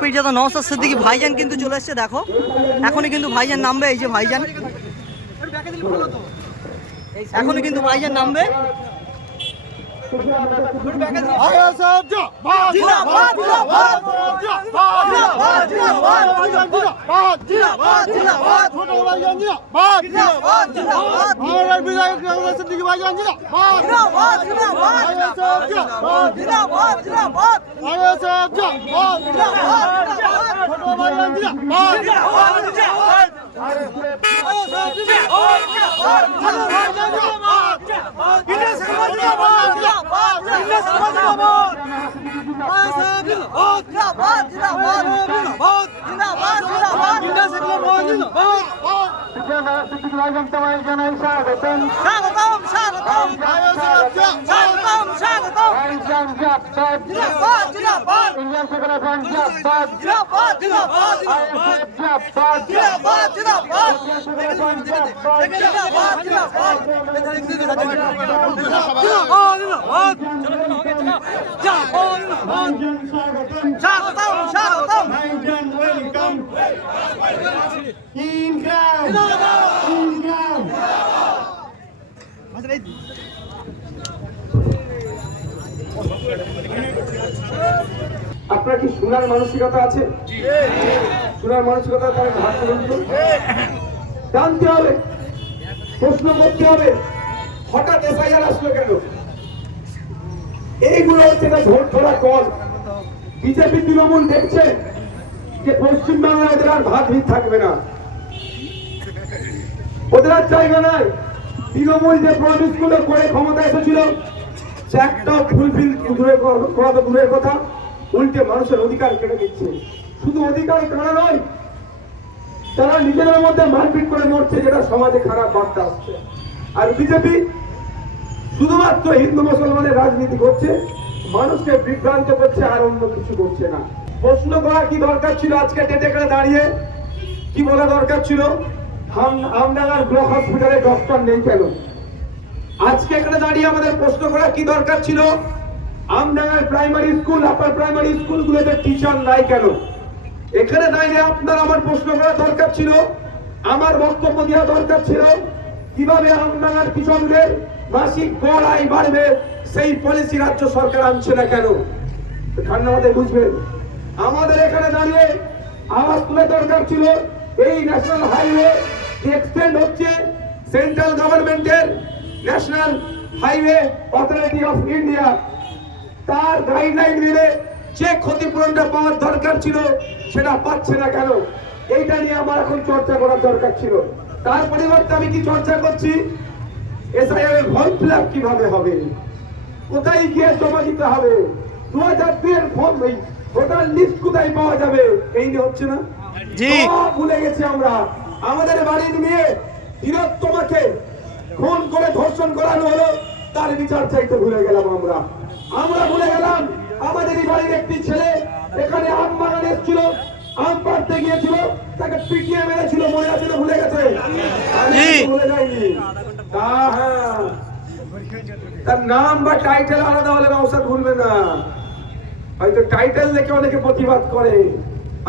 প্রিয় পীরজাদা নওসাদ সিদ্দিকী ভাইজান কিন্তু চলে এসছে দেখো। এখনই কিন্তু ভাইজান নামবে, এই যে ভাইজান। এখনই কিন্তু ভাইজান নামবে। স্বাগতম স্বাগতম স্বাগতম স্বাগতম স্বাগতম জিন্দাবাদ জিন্দাবাদ ইন্ডিয়ান সেকুলার ফ্রন্ট জিন্দাবাদ জিন্দাবাদ জিন্দাবাদ জিন্দাবাদ জিন্দাবাদ জিন্দাবাদ ইন্ডিয়ান সেকুলার ফ্রন্ট জিন্দাবাদ জিন্দাবাদ জিন্দাবাদ স্বাগতম স্বাগতম আপনার কি শোনার মানসিকতা আছে? শোনার মানসিকতা জানতে হবে, প্রশ্ন করতে হবে, হঠাৎ এসআইআর আসলো কেন? এইগুলো হচ্ছে না ভোট ধরা কল। বিজেপি তৃণমূল দেখছে যে পশ্চিমবাংলায় ওদের আর ভাত ভিত থাকবে না। ওদের আর জায়গা নাই। তৃণমূল যে গুলো করে ক্ষমতা এসেছিল, সে একটাও ফুলফিল দূরের করা দূরের কথা, উল্টে মানুষের অধিকার কেড়ে নিচ্ছে। শুধু অধিকার কেনা নয়, তারা নিজেদের মধ্যে মারপিট করে মরছে, যেটা সমাজে খারাপ বার্তা আসছে। আর বিজেপি শুধুমাত্র হিন্দু মুসলমানের রাজনীতি করছে, মানুষকে বিভ্রান্ত করছে, আর অন্য কিছু করছে না। প্রশ্ন করা কি দরকার ছিল আজকে করে দাঁড়িয়ে? কি বলা দরকার ছিল? আমডাঙ্গার ব্লক হসপিটালে ডক্টর নেই কেন? আজকে এখানে দাঁড়িয়ে আমাদের প্রশ্ন করা কি দরকার ছিল? আমডাঙ্গার প্রাইমারি স্কুল আপার প্রাইমারি স্কুলগুলোতে টিচার নাই কেন? এখানে দাঁড়িয়ে আপনার আমার প্রশ্ন করা দরকার ছিল, আমার বক্তব্য দেওয়া দরকার ছিল, কীভাবে আমডাঙ্গার কৃষকদের মাসিক গড় আয় বাড়বে, সেই পলিসি রাজ্য সরকার আনছে না কেন? ঠান্ডা আমাদের বুঝবেন। আমাদের এখানে দাঁড়িয়ে আওয়াজ তুলে দরকার ছিল, এই ন্যাশনাল হাইওয়ে এক্সটেন্ড হচ্ছে সেন্ট্রাল গভর্নমেন্টের national highway authority of India তার গাইডলাইন মেনে যে ক্ষতিপূরণটা পাওয়ার দরকার ছিল সেটা পাচ্ছে না কেন? এইটা নিয়ে আমার এখন চর্চা করার দরকার ছিল। তার পরিবর্তে আমি কি চর্চা করছি? এসআইআর এর ফর্ম ফিল কীভাবে হবে? কোথায় গিয়ে জমা দিতে হবে? দু হাজার দুইয়ের ফর্ম ভোটার লিস্ট কোথায় পাওয়া যাবে? এই নিয়ে হচ্ছে না? ভুলে গেছি আমরা। আমাদের বাড়ির মেয়ে বীরত্তমাকে খুন করে ধর্ষণ করানো হলো তার বিচার চাইতে ভুলে গেলাম আমরা। আমরা ভুলে গেলাম আমাদের বাড়ির একটি ছেলে এখানে আম বাগান এসেছিল আম পাড়তে গিয়েছিল তাকে পিটিয়ে মেরেছিল মনে আছে ভুলে গেছে। ভুলে যাইনি। তা হ্যাঁ। তার নাম বা টাইটেল আলাদা হলে ব্যবসা ভুলবে না। হয়তো টাইটেল দেখে অনেকে প্রতিবাদ করে।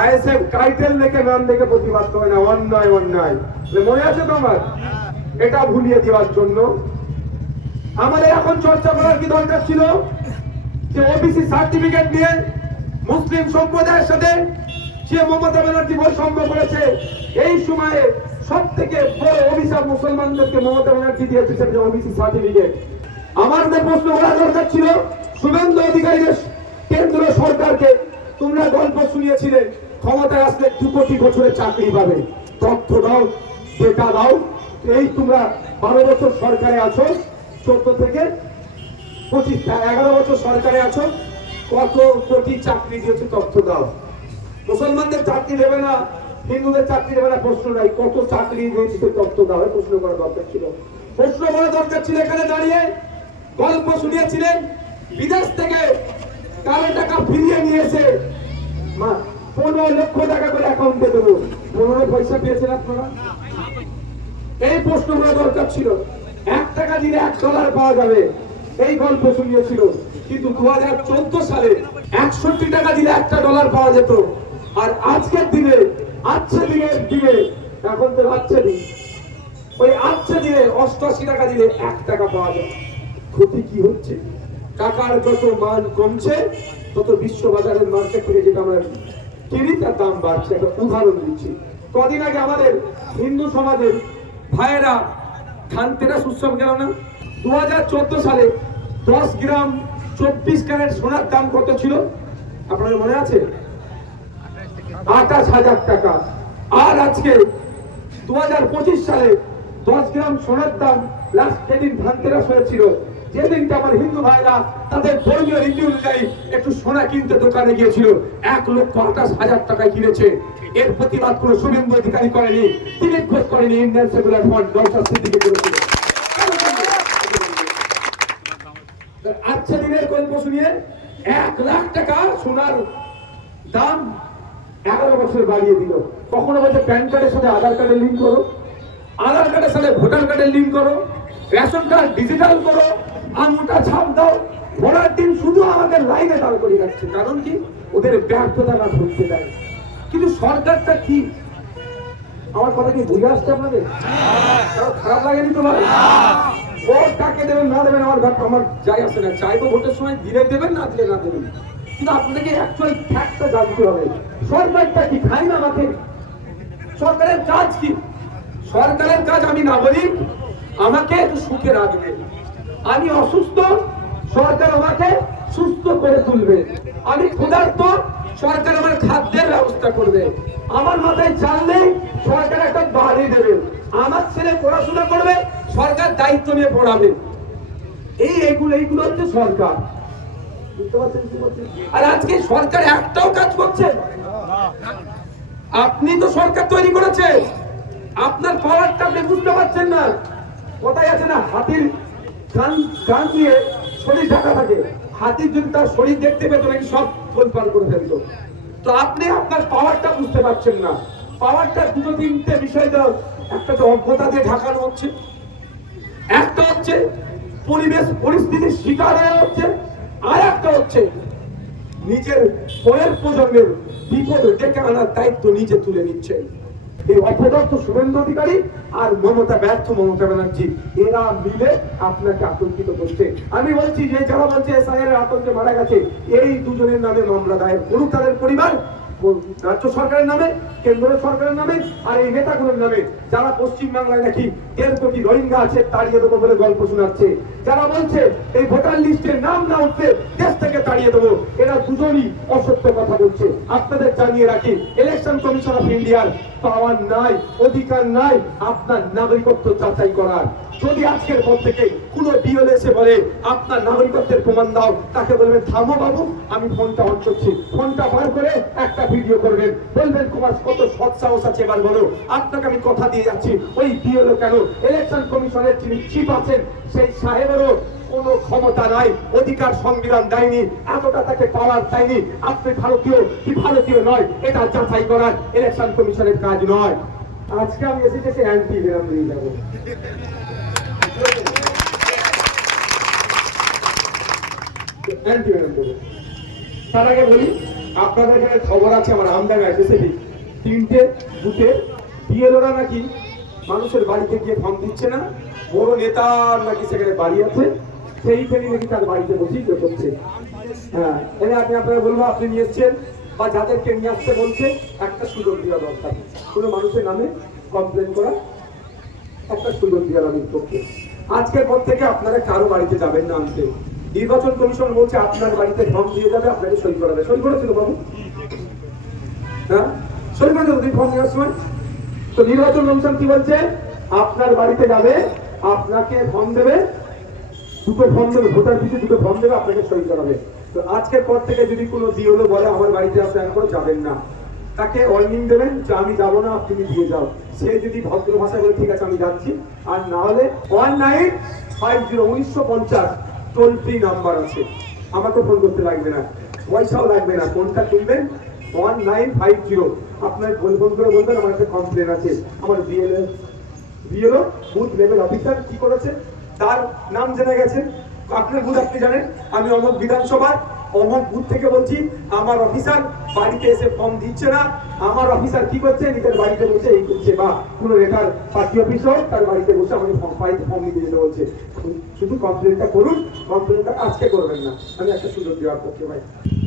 আইএসএফ টাইটেল দেখে নাম দেখে প্রতিবাদ করে না, অন্যায় অন্যায়। মনে আছে তোমার? এটা ভুলিয়ে দেওয়ার জন্য। আমাদের এখন চর্চা করার কি দরকার ছিল? যে ওবিসি সার্টিফিকেট মুসলিম সম্প্রদায়ের সাথে যে মমতা ব্যানার্জি বৈষম্য করেছে, এই সময়ে সব থেকে বড় অভিশাপ মুসলমানদেরকে মমতা ব্যানার্জি দিয়েছে সেটা ওবিসি সার্টিফিকেট আমাদের প্রশ্ন করা দরকার ছিল, শুভেন্দু অধিকারীদের কেন্দ্র সরকারকে তোমরা গল্প শুনিয়েছিলে, ক্ষমতায় আসলে দু কোটি বছরে চাকরি পাবে। তথ্য দাও ডেটা দাও, এই তোমরা বারো বছর সরকারে আছো, চোদ্দ থেকে পঁচিশ, এগারো বছর সরকারে আছো, কত কোটি চাকরি দিয়েছে তথ্য দাও। মুসলমানদের চাকরি দেবে না, হিন্দুদের চাকরি দেবে না, প্রশ্ন নাই, কত চাকরি দিয়েছে তথ্য দাও প্রশ্ন করা দরকার ছিল। প্রশ্ন করা দরকার ছিল এখানে দাঁড়িয়ে, গল্প শুনিয়েছিলেন বিদেশ থেকে কারও টাকা ফিরিয়ে নিয়েছে। মা, পনেরো লক্ষ টাকা করে অ্যাকাউন্টে দেবো। পনেরো পয়সা পেয়েছেন আপনারা? এই প্রশ্ন করা দরকার ছিল। এক টাকা দিলে এক ডলার পাওয়া যাবে। এই গল্প শুনিয়েছিল। কিন্তু দু হাজার চোদ্দ সালে একষট্টি টাকা দিলে একটা ডলার পাওয়া যেত। আর আজকের দিনে, আজকে দিনের দিনে, এখন তো আজকে দিন। ওই আজকে দিনে অষ্টআশি টাকা দিলে এক টাকা পাওয়া যায়। ক্ষতি কি হচ্ছে? টাকার যত মান কমছে, তত বিশ্ব বাজারের মার্কেট থেকে যেটা আমরা কিনি, তার দাম বাড়ছে। একটা উদাহরণ দিচ্ছি। কদিন আগে আমাদের হিন্দু সমাজের ভাইয়েরা ধানতেরাস উৎসব গেল না? দু হাজার চোদ্দ সালে দশ গ্রাম চব্বিশ ক্যারেট সোনার দাম কত ছিল? আপনাদের মনে আছে? আঠাশ হাজার টাকা। আর আজকে দু হাজার পঁচিশ সালে দশ গ্রাম সোনার দাম লাস্ট যেদিন ধানতেরাস হয়েছিল যেদিনটা আমার হিন্দু ভাইরা তাদের ধর্মীয় রীতি অনুযায়ী একটু সোনা কিনতে দোকানে গিয়েছিল, এক লক্ষ আঠাশ হাজার টাকায় কিনেছে। এর প্রতিবাদ কোনো শুভেন্দু অধিকারী করেনি, তিনি খোঁজ করেনি, ইন্ডিয়ান সেকুলার ফ্রন্ট নৌসাদ সিদ্দিকে করেছিল আচ্ছা দিনের গল্প শুনিয়ে এক লাখ টাকা সোনার দাম এগারো বছর বাড়িয়ে দিল। কখনো বলছে প্যান কার্ডের সাথে আধার কার্ডের লিঙ্ক করো? আধার কার্ডের সাথে ভোটার কার্ডের লিঙ্ক করো? রেশন কার্ড ডিজিটাল করো? আঙুটা ছাপ দাও। ভোটার দিন শুধু আমাদের লাইনে দাঁড় করে রাখছে। কারণ কি? ওদের ব্যর্থতা না ধরতে দেয়। কিন্তু সরকারটা কি? আমার কথা কি বুঝে আসছে আপনাদের? খারাপ লাগেনি তোমার ভোট কাকে দেবেন, না দেবেন, আমার আমার যাই আসে না। চাইব ভোটের সময় দিলে দেবেন, না দিলে না দেবেন। কিন্তু আপনাদেরকে অ্যাকচুয়াল ফ্যাক্টটা জানতে হবে। সরকারটা কি খাই না আমাকে সরকারের কাজ কি? সরকারের কাজ আমি নাগরিক আমাকে একটু সুখে রাখবে আমি অসুস্থ, সরকার আমাকে সুস্থ করে তুলবে। আমি ক্ষুধার্ত, সরকার আমার খাদ্যের ব্যবস্থা করবে। আমার মাথায় চাল নেই, সরকার একটা বাড়ি দেবে। আমার ছেলে পড়াশোনা করবে, সরকার দায়িত্ব নিয়ে পড়াবে। এই এইগুলো এইগুলো হচ্ছে সরকার? আর আজকে সরকার একটাও কাজ করছে? আপনি তো সরকার তৈরি করেছে আপনার পাওয়ারটা আপনি বুঝতে পারছেন না। কোথায় আছে না, হাতির গান দিয়ে শরীর ঢাকা থাকে। হাতির যদি তার শরীর দেখতে পেত নাকি সব তোলপাল করে ফেলতো। তো আপনি আপনার পাওয়ারটা বুঝতে পারছেন না। পাওয়ারটা দুটো তিনটে বিষয় তো, একটা তো অজ্ঞতা দিয়ে ঢাকানো হচ্ছে, একটা হচ্ছে পরিবেশ পরিস্থিতির শিকার হয়ে হচ্ছে, আর একটা হচ্ছে নিজের পরের প্রজন্মের বিপদ ডেকে আনার দায়িত্ব নিজে তুলে নিচ্ছেন। এই অপদার্থ শুভেন্দু অধিকারী আর মমতা ব্যর্থ মমতা ব্যানার্জি, এরা মিলে আপনাকে আতঙ্কিত করছে। আমি বলছি যে, যারা বলছে এসআইয়ের আতঙ্কে মারা গেছে, এই দুজনের নামে মামলা দায়ের করুক তাদের পরিবার, রাজ্য সরকারের নামে কেন্দ্র সরকারের নামে, আর এই নেতাগুলোর নামে। যারা পশ্চিম বাংলায় নাকি দেড় কোটি রোহিঙ্গা আছে, তাড়িয়ে দেবো বলে গল্প শোনাচ্ছে। যারা বলছে, এই ভোটার লিস্টের নাম না উঠবে দেশ থেকে তাড়িয়ে দেবো, এরা দুজনই অসত্য কথা বলছে। আপনাদের জানিয়ে রাখি ইলেকশন কমিশন অফ ইন্ডিয়ার পাওয়ার নাই, অধিকার নাই আপনার নাগরিকত্ব যাচাই করার। যদি আজকের পর থেকে কোন বিএল এসে বলে, আপনার নাগরিকত্বের প্রমাণ দাও। তাকে বলবেন থামো বাবু, আমি ফোনটা অন করছি। ফোনটা বার করে একটা ভিডিও করবেন। বলবেন কুমার কত সৎ সাহস আছে এবার বলো। আপনাকে আমি কথা দিয়ে যাচ্ছি। ওই বিএল কেন? ইলেকশন কমিশনের যিনি চিফ আছেন, সেই সাহেবেরও কোনো ক্ষমতা নাই, অধিকার সংবিধান দেয়নি, এতটা তাকে পাওয়ার দেয়নি। আপনি ভারতীয় কি ভারতীয় নয়, এটা যাচাই করার ইলেকশন কমিশনের কাজ নয়। আজকে আমি এসে গেছি অ্যান্টি গ্রাম নিয়ে যাব তার আগে বলি, আপনাদের এখানে খবর আছে আমার আমদানি এসেছিলি তিনটে বুথে বিএলওরা নাকি মানুষের বাড়িতে গিয়ে ফর্ম দিচ্ছে না। বড় নেতার নাকি সেখানে বাড়ি আছে। সেইখানে নাকি তার বাড়িতে বসেই করছে। হ্যাঁ এনে আপনি আপনারা বলব, আপনি নিয়ে এসছেন বা যাদেরকে নিয়ে আসতে বলছে, একটা সুযোগ দেওয়া দরকার। কোনো মানুষের নামে কমপ্লেন করা, একটা সুযোগ দেওয়ার আমি পক্ষে আজকের পর থেকে আপনারা কারও বাড়িতে যাবেন না আনতে। নির্বাচন কমিশন বলছে আপনার বাড়িতে ফর্ম দিয়ে যাবে, আপনাকে সই করাবে। সই করেছিল বাবু? হ্যাঁ? সই করে দেবো ফর্ম দেওয়ার সময়? তো নির্বাচন কমিশন কি বলছে? আপনার বাড়িতে যাবে, আপনাকে ফর্ম দেবে, দুটো ফর্ম দেবে, ভোটার পিছু দুটো ফর্ম দেবে, আপনাকে সই করাবে। তো আজকের পর থেকে যদি কোনো বিওলো বলে, আমার বাড়িতে আসলে এখন যাবেন না। তাকে ওয়ার্নিং দেবেন যে, আমি যাব না আপনি দিয়ে যাও। সে যদি ভদ্র ভাষা বলে, ঠিক আছে, আমি যাচ্ছি। আর না হলে ওয়ান নাইন ফাইভ জিরো উনিশশো পঞ্চাশ টোল ফ্রি নাম্বার আছে। আমাকে ফোন করতে লাগবে না। পয়সাও লাগবে না। ফোনটা তুলবেন। One nine five zero. আপনার ফোন ফোন করে বলবেন, আমার একটা কমপ্লেন আছে। আমার BLA BLO booth level officer কি করেছে? তার নাম জেনে গেছে। আপনার বুথ আপনি জানেন? আমি অমুক বিধানসভা অমুক বুথ থেকে বলছি, আমার অফিসার বাড়িতে এসে ফর্ম দিচ্ছে না। আমার অফিসার কি করছে? নিজের বাড়িতে বসে এই করছে বা কোনো রেখার পার্টি অফিস হোক তার বাড়িতে বসে আমাকে ফর্ম বাড়িতে ফর্ম নিতে যেতে বলছে। শুধু কমপ্লেনটা করুন কমপ্লেনটা আজকে করবেন না। আমি একটা সুযোগ দেওয়ার পক্ষে ভাই।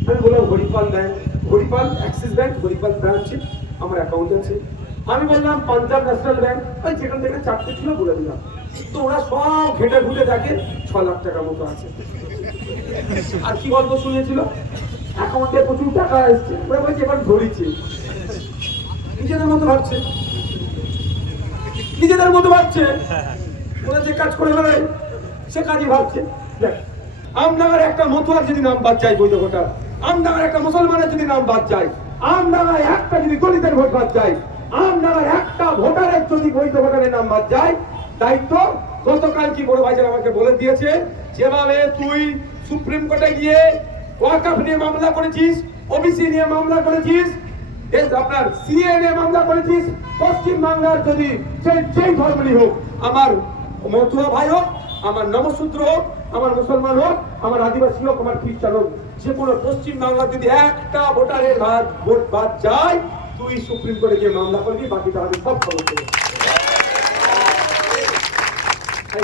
আমি বললাম, Haripal bank, Haripal Axis bank, Haripal ব্রাঞ্চে আমার অ্যাকাউন্ট আছে। আমি বললাম, পাঞ্জাব ন্যাশনাল ব্যাংক ওই যেখান থেকে চারটে ছিল বলে দিলাম। তো ওরা সব ঘেটে ঘুটে দেখে ছ লাখ টাকার মতো আছে। আর কি গল্প শুনেছিল? অ্যাকাউন্টে প্রচুর টাকা এসছে। ওরা বলছে, এবার ধরেছে। নিজেদের মতো ভাবছে। নিজেদের মতো ভাবছে। ওরা যে কাজ করে বেড়ায়, সে কাজই ভাবছে। আমডাঙ্গার একটা মতুয়ার যদি নাম বাদ যায় বৈধ ভোটার আমডাঙ্গার একটা মুসলমানের যদি নাম বাদ যায়, আমডাঙ্গায় একটা যদি দলিতের ভোট বাদ যায়, আমডাঙ্গার একটা ভোটারের যদি বৈধ ভোটারের নাম বাদ যায় দায়িত্ব গতকাল কি বড় আমাকে বলে দিয়েছে, যেভাবে তুই সুপ্রিম কোর্টে গিয়ে ওয়াকাফ নিয়ে মামলা করেছিস, ওবিসি নিয়ে মামলা করেছিস আপনার সিএ নিয়ে মামলা করেছিস, পশ্চিম বাংলার যদি সেই যেই ধর্মই হোক, আমার মথুরা ভাই হোক, আমার নমসূত্র হোক, আমার মুসলমান হোক, আমার আদিবাসী হোক, আমার খ্রিস্টান হোক, যে কোনো পশ্চিম বাংলার যদি একটা ভোটারের ভাগ ভোট বাদ যায়, তুই সুপ্রিম কোর্টে গিয়ে মামলা করবি, বাকিটা আমি সব খবর দেবো।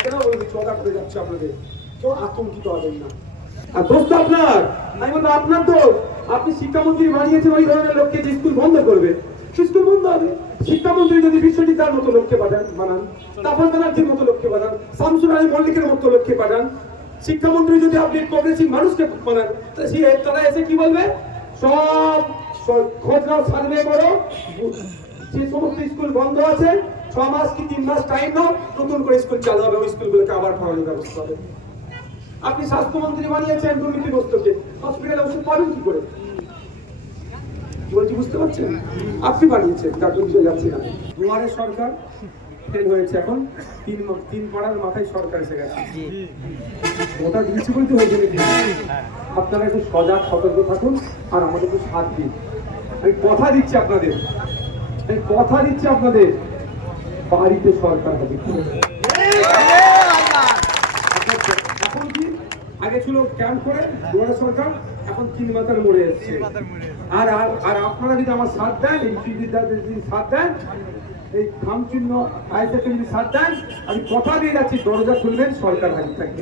কেন বলবি? চলা করে যাচ্ছে আপনাদের। কেউ আতঙ্কিত হবেন না। আর দোষ আপনার, আমি বলব আপনার তো আপনি শিক্ষামন্ত্রী বানিয়েছেন ওই ধরনের লোককে যে স্কুল বন্ধ করবে। স্কুল বন্ধ হবে। শিক্ষামন্ত্রী যদি বিশ্বজিৎ দার মতো লোককে পাঠান, বানান তাপন ব্যানার্জির মতো লোককে পাঠান, শামসুর আলী মল্লিকের মতো লোককে পাঠান, শিক্ষামন্ত্রী যদি আপনি প্রগ্রেসিভ মানুষকে বানান তারা এসে কি বলবে? সব খোঁজ নাও সার্ভে করো যে সমস্ত স্কুল বন্ধ আছে, ছ মাস কি তিন মাস টাইম নাও, নতুন করে স্কুল চালু হবে, ওই স্কুলগুলোকে আবার পড়ানোর ব্যবস্থা হবে। আপনি স্বাস্থ্যমন্ত্রী বানিয়েছেন দুর্নীতিগ্রস্তকে হসপিটালে ওষুধ পাবেন কি করে? কি বলছি বুঝতে পারছেন? আপনি বানিয়েছেন ডাক্তার বিষয়ে যাচ্ছি না। দুয়ারে সরকার ফেল হয়েছে এখন। তিন তিন পাড়ার মাথায় সরকার এসে গেছে। ওটা দিয়েছি বলতে হয়েছে আপনারা একটু সজাগ সতর্ক থাকুন আর আমাদের একটু সাথ দিন। আমি কথা দিচ্ছি আপনাদের। আমি কথা দিচ্ছি আপনাদের। বাড়িতে সরকার হবে এখন কি আগে ছিল ক্যাম্প করে দুয়ারে সরকার এখন তিন মাথার মরে এসছে। আর আর আর আপনারা যদি আমার সাথ দেন এই সুবিধাদের যদি সাথ দেন এই খাম চিহ্ন আয়সাকে যদি সাথ দেন আমি কথা দিয়ে যাচ্ছি দরজা খুলবেন সরকার হাজির থাকবে।